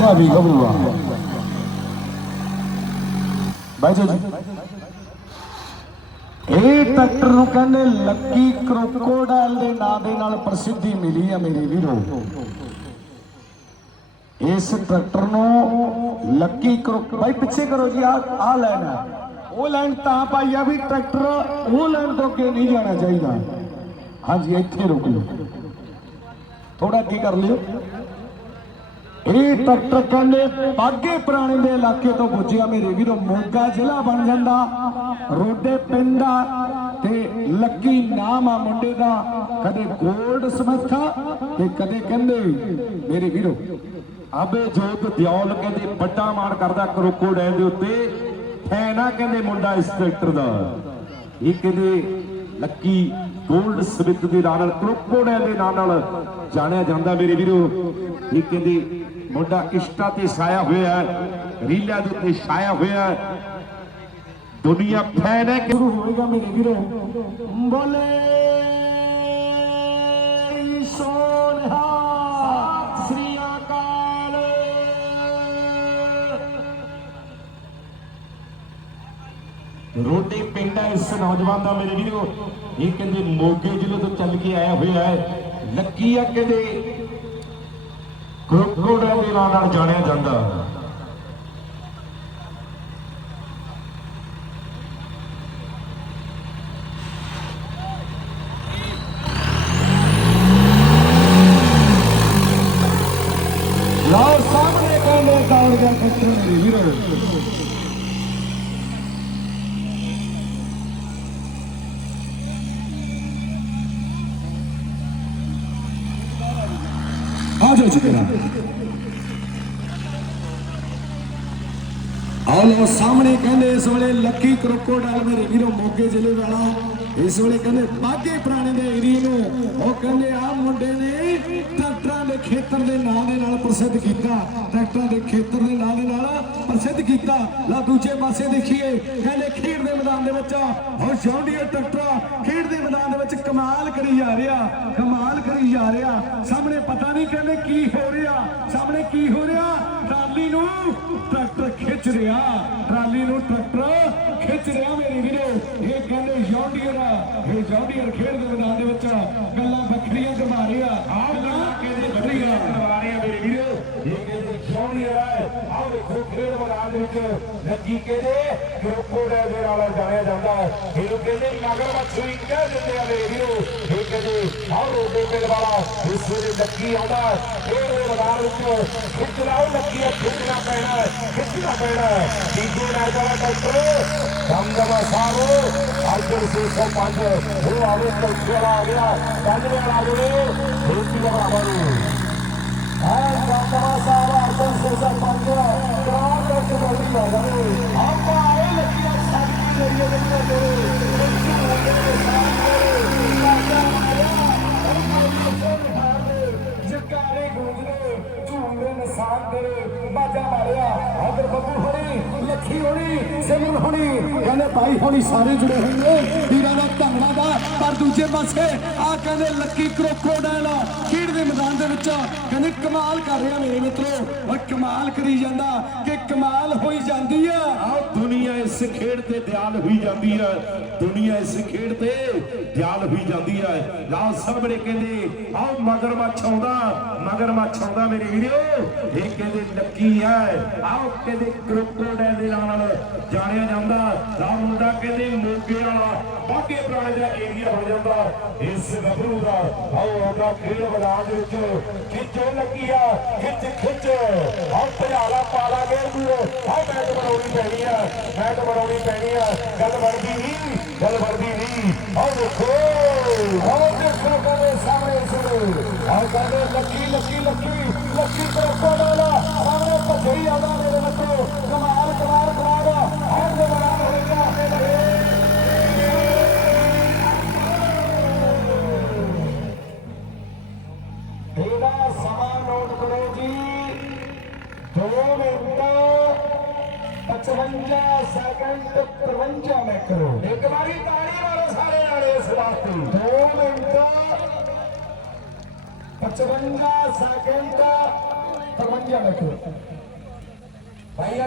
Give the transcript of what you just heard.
ਰਾਜਾ ਗੱਭਰੂਆ। ਬਾਈਜੋ ਜੀ। ਇਹ ਟਰੈਕਟਰ ਨੂੰ ਕਹਿੰਦੇ ਲੱਕੀ ਕ੍ਰੋਕੋਡਾਈਲ ਦੇ ਨਾਂ ਦੇ ਨਾਲ ਪ੍ਰਸਿੱਧੀ ਮਿਲੀ ਆ ਮੇਰੇ ਵੀਰੋ। ਇਸ ਟਰੈਕਟਰ ਨੂੰ ਲੱਕੀ ਕਰੋ ਭਾਈ ਪਿੱਛੇ ਕਰੋ ਜੀ ਆ ਆ ਲਾਈਨ ਹੈ ਉਹ ਲਾਈਨ ਤਾਂ ਪਾਈ ਆ ਵੀ ਟਰੈਕਟਰ ਉਹ ਲਾਈਨ ਤੋਂ ਅੱਗੇ ਨਹੀਂ ਜਾਣਾ ਚਾਹੀਦਾ। ਹਾਂਜੀ, ਇੱਥੇ ਰੁਕ ਲਓ ਥੋੜਾ ਅੱਗੇ ਕਰ ਲਿਓ। ਇਹ ਟਰੈਕਟਰ ਕਹਿੰਦੇ ਬਾਗੇ ਪੁਰਾਣੇ ਦੇ ਇਲਾਕੇ ਤੋਂ ਪੁੱਜਿਆ ਮੇਰੇ ਵੀਰੋ, ਮੋਗਾ ਜ਼ਿਲ੍ਹਾ ਬਣ ਜਾਂਦਾ। ਰੋਡੇ ਪਿੰਡ ਆ ਤੇ ਲੱਕੀ ਨਾਮ ਆ ਮੁੰਡੇ ਦਾ। ਕਦੇ ਗੋਲਡ ਸਮੱਥਾ ਤੇ ਕਦੇ ਕਹਿੰਦੇ ਮੇਰੇ ਵੀਰੋ, ਆਬੇ ਜੋਤ ਦਿਓਲ ਕਹਿੰਦੇ ਵੱਡਾ ਮਾਣ ਕਰਦਾ ਕਰੋਕੋਡਾਈਲ ਦੇ ਉੱਤੇ। ਫੈਨਾ ਕਹਿੰਦੇ ਮੁੰਡਾ ਇਸ ਟਰੈਕਟਰ ਦਾ। ਇਹ ਕਹਿੰਦੇ ਲੱਕੀ ਗੋਲਡ ਸਮਿਥ ਦੇ ਨਾਂ ਨਾਲ ਕਰੋਕੋਡਾਈਲ ਦੇ ਨਾਂ ਨਾਲ ਜਾਣਿਆ ਜਾਂਦਾ ਮੇਰੇ ਵੀਰੋ। ਇਹ ਕਹਿੰਦੇ ਮੁੰਡਾ ਇਸ਼ਟਾ ਤੇ ਛਾਇਆ ਹੋਇਆ ਹੈ, ਰੀਲਾ ਦੇ ਉੱਤੇ ਛਾਇਆ ਹੋਇਆ ਹੈ। ਦੁਨੀਆ ਫੈਨ ਹੈ ਕਿ ਹੋਏਗਾ ਮੇਰੇ ਵੀਰੋ ਬੋਲੇ ਸੋਨਹਾ, ਸ੍ਰੀ ਅਕਾਲ। ਰੋਟੀ ਪਿੰਡ ਹੈ, ਇਸ ਨੌਜਵਾਨ ਦਾ ਮੇਰੇ ਵੀਰੋ। ਇਹ ਕਹਿੰਦੇ ਮੋਗੇ ਜ਼ਿਲ੍ਹੇ ਤੋਂ ਚੱਲ ਕੇ ਆਇਆ ਹੋਇਆ ਹੈ। ਲੱਕੀ ਆ ਕਹਿੰਦੇ ਕਰੋਕੋਡਾ ਦੇ ਨਾਂ ਨਾਲ ਜਾਣਿਆ ਜਾਂਦਾ ਲਓ ਸਾਹਮਣੇ ਕਹਿੰਦੇ ਦੌੜ ਗਿਆ ਪੁੱਤਰ ਮੇਰੇ ਆ ਜਾਓ ਜੀ ਜਰਾ ਆਹ ਲੋ ਸਾਹਮਣੇ ਕਹਿੰਦੇ ਇਸ ਵੇਲੇ ਲੱਕੀ ਕਰੋਕੋਡਾਈਲ ਮੇਰੇ ਵੀਰੋ ਮੋਗੇ ਜ਼ਿਲ੍ਹੇ ਵਾਲਾ। ਇਸ ਵੇਲੇ ਕਹਿੰਦੇ ਬਾਗੇ ਪੁਰਾਣੇ ਦੇ ਏਰੀਏ ਨੂੰ। ਉਹ ਕਹਿੰਦੇ ਆ ਮੁੰਡੇ ਨੇ ਟਰੈਕਟਰਾਂ ਦੇ ਖੇਤਰ ਦੇ ਨਾਂ ਦੇ ਨਾਲ ਪ੍ਰਸਿੱਧ ਕੀਤਾ। ਟਰੈਕਟਰਾਂ ਦੇ ਖੇਤਰ ਦੇ ਨਾਂ ਦੇ ਨਾਲ ਪ੍ਰਸਿੱਧ ਕੀਤਾ। ਲਾ ਦੂਜੇ ਪਾਸੇ ਦੇਖੀਏ ਕਹਿੰਦੇ ਖੇਡ ਦੇ ਮੈਦਾਨ ਦੇ ਵਿੱਚ ਉਹ ਜੌਂਡੀਅਰ ਟਰੈਕਟਰ ਖੇਡ ਦੇ ਮੈਦਾਨ ਦੇ ਵਿੱਚ ਕਮਾਲ ਕਰੀ ਜਾ ਰਿਹਾ, ਕਮਾਲ ਕਰੀ ਜਾ ਰਿਹਾ। ਸਾਹਮਣੇ ਪਤਾ ਨਹੀਂ ਕਹਿੰਦੇ ਕੀ ਹੋ ਰਿਹਾ, ਸਾਹਮਣੇ ਕੀ ਹੋ ਰਿਹਾ? ਟਰਾਲੀ ਨੂੰ ਟਰੈਕਟਰ ਖਿੱਚ ਰਿਹਾ, ਟਰਾਲੀ ਨੂੰ ਟਰੈਕਟਰ ਖਿੱਚ ਰਿਹਾ ਮੇਰੇ ਵੀਰੋ। ਇਹ ਕਹਿੰਦੇ ਜੌਂਡੀਅਰ ਇਹ ਜੌਂਡੀਅਰ ਖੇਡ ਦੇ ਮੈਦਾਨ ਦੇ ਵਿੱਚ ਗੱਲਾਂ ਵੱਖਰੀਆਂ ਜਮਾ ਰਿਹਾ ਆਹ ਗੱਲਾਂ ਕਹਿੰਦੇ ਵੱਡੀਆਂ ਕਰਵਾ ਰਹੇ ਆ ਮੇਰੇ ਵੀਰੋ ਇਹ ਕਹਿੰਦੇ ਸੋਹਣੀ ਹੈ ਆਹ ਵੇਖੋ ਖੇਡ ਮੈਦਾਨ ਦੇ ਵਿੱਚ ਲੱਗੀ ਕਹਿੰਦੇ? ਕਰੋਕੋਡਾ ਦੇ ਨਾਲ ਜਾਣਿਆ ਜਾਂਦਾ ਹੈ। ਇਹਨੂੰ ਕਹਿੰਦੇ ਮਗਰ ਮੱਛੀ ਕਹਿ ਦਿੰਦੇ ਆ ਮੇਰੇ ਵੀਰੋ ਇਹ ਕਹਿੰਦੇ ਆਹ ਰੋਡੇ ਪਿੰਡ ਵਾਲਾ ਇਸ ਵੇਲੇ ਲੱਗੀ ਆਉਂਦਾ ਹੈ। ਖੇਡ ਦੇ ਮੈਦਾਨ ਵਿੱਚ ਖਿੱਚਣਾ ਉਹ ਲੱਗੀ ਹੈ ਖਿੱਚਣਾ ਪੈਣਾ ਹੈ, ਖਿੱਚਣਾ ਪੈਣਾ ਹੈ। ਤੀਜੇ ਮੈਚ ਵਾਲਾ ਡਾਕਟਰ ਦਮਦਮਾ ਸਾਰੋ ਅਰਜਨ 605 ਉਹ ਆਵੇ ਚੌਥੇ ਵਾਲਾ ਆ ਗਿਆ। ਪੰਜਵੇਂ ਵਾਲਾ ਆ ਗਏ ਬੇਟੀ ਦਾ ਬਰਾਬਰ ਨੂੰ? ਹਾਂ ਦਮਦਮਾ ਸਾਹਿਬ ਅਰਜਨ ਸੋਸਾ ਪੰਜ। ਕਹਿੰਦੇ ਭਾਈ ਹੋਣੀ ਸਾਰੇ ਜੁੜੇ ਹੋਏ ਨੇ ਵੀਰਾਂ ਦਾ ਧੰਨਵਾਦ ਆ ਪਰ ਦੂਜੇ ਪਾਸੇ ਆ ਕਹਿੰਦੇ ਲੱਕੀ ਕਰੋਕੋਡਾਈਲ ਖੇਡ ਦੇ ਮੈਦਾਨ ਦੇ ਵਿੱਚ ਕਹਿੰਦੇ ਕਮਾਲ ਕਰ ਰਿਹਾ ਮੇਰੇ ਮਿੱਤਰੋ ਓਏ ਕਮਾਲ ਕਰੀ ਜਾਂਦਾ ਕਿ ਕਮਾਲ ਹੋਈ ਜਾਂਦੀ ਆ ਆਹ ਦੁਨੀਆ ਇਸ ਖੇਡ ਤੇ ਦਿਆਲ ਹੋਈ ਜਾਂਦੀ ਹੈ। ਦੁਨੀਆ ਇਸ ਖੇਡ ਤੇ ਦਿਆਲ ਹੋਈ ਜਾਂਦੀ ਹੈ। ਲਾਲ ਸਾਹਮਣੇ ਕਹਿੰਦੇ ਆਹ ਮਗਰਮੱਛ ਆਉਂਦਾ ਮਗਰਮੱਛ ਆਉਂਦਾ ਮੇਰੇ ਵੀਰੋ। ਇਹ ਕਹਿੰਦੇ ਲੱਕੀ ਹੈ। ਆਹ ਕਹਿੰਦੇ ਕਰੋਕੋਡਾਈਲ ਦੇ ਨਾਲ ਜਾਣਿਆ ਜਾਂਦਾ। ਦਾ ਮੁੰਡਾ ਕਹਿੰਦੇ ਮੋਗੇ ਵਾਲਾ ਬਾਗੇ ਪੁਰਾਣੇ ਦਾ ਏਰੀਆ ਹੋ ਜਾਂਦਾ। ਇਸ ਗੱਭਰੂ ਦਾ ਆਹ ਆਉਂਦਾ ਖੇਡ ਮੈਦਾਨ ਦੇ ਵਿੱਚ। ਖਿੱਚੋ ਲੱਗੀ ਆ, ਖਿੱਚ ਖਿੱਚ। ਆਹ ਭਜਾਲਾ ਪਾਲਾ ਗੇਰ ਦੂਰੋ ਆਹ ਮੈਚ ਬਣਾਉਣੀ ਪੈਣੀ ਆ, ਮੈਚ ਬਣਾਉਣੀ ਪੈਣੀ ਆ। ਗੱਲ ਬਣਦੀ ਨਹੀਂ, ਗੱਲ ਬਣਦੀ ਨਹੀਂ। ਆਹ ਦੇਖੋ ਆਹ ਦੇਖੋ ਕਹਿੰਦੇ ਸਾਹਮਣੇ ਸੁਣੋ ਆਹ ਕਹਿੰਦੇ lucky lucky lucky lucky crocodile 2 minute 55 second 53 ਮੈਂ ਕਰੋ ਇੱਕ ਵਾਰੀ ਤਾੜੀ ਮਾਰੋ ਸਾਰੇ ਨਾਲੇ ਇਸ ਵਾਸਤੇ 2 ਮਿੰਟ 55 ਸੈਕਿੰਡ 53 ਬੈਠੋ ਭਾਈ